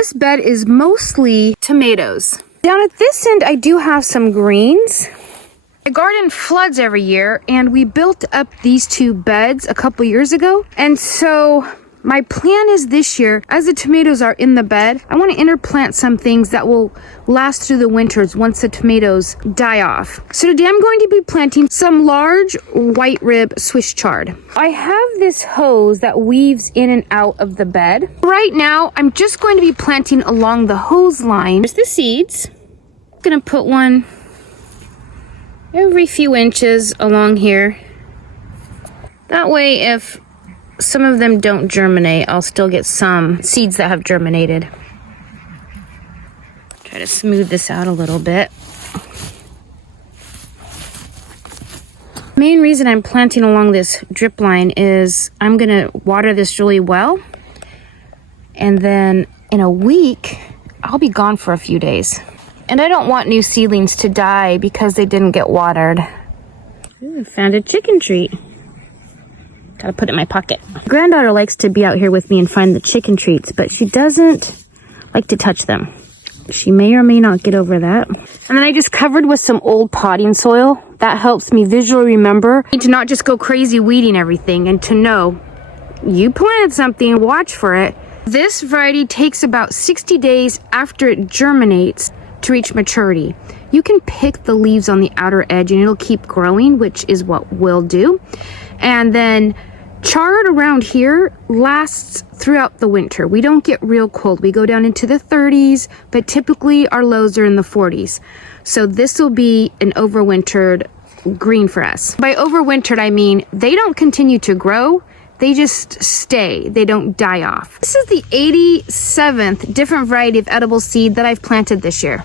This bed is mostly tomatoes. Down at this end, I do have some greens. The garden floods every year, and we built up these two beds a couple years ago. And so my plan is this year, as the tomatoes are in the bed, I want to interplant some things that will last through the winters once the tomatoes die off. So today I'm going to be planting some large white rib Swiss chard. I have this hose that weaves in and out of the bed. Right now, I'm just going to be planting along the hose line. There's the seeds. I'm going to put one every few inches along here. That way, if some of them don't germinate, I'll still get some seeds that have germinated. Try to smooth this out a little bit. The main reason I'm planting along this drip line is I'm gonna water this really well, and then in a week I'll be gone for a few days. And I don't want new seedlings to die because they didn't get watered. Ooh, found a chicken treat. Gotta put it in my pocket. Granddaughter likes to be out here with me and find the chicken treats, but she doesn't like to touch them. She may or may not get over that. And then I just covered with some old potting soil. That helps me visually remember to not just go crazy weeding everything, and to know you planted something, watch for it. This variety takes about 60 days after it germinates to reach maturity. You can pick the leaves on the outer edge and it'll keep growing, which is what we'll do. And then chard around here lasts throughout the winter. We don't get real cold. We go down into the 30s, but typically our lows are in the 40s. So this will be an overwintered green for us. By overwintered, I mean they don't continue to grow. They just stay. They don't die off. This is the 87th different variety of edible seed that I've planted this year.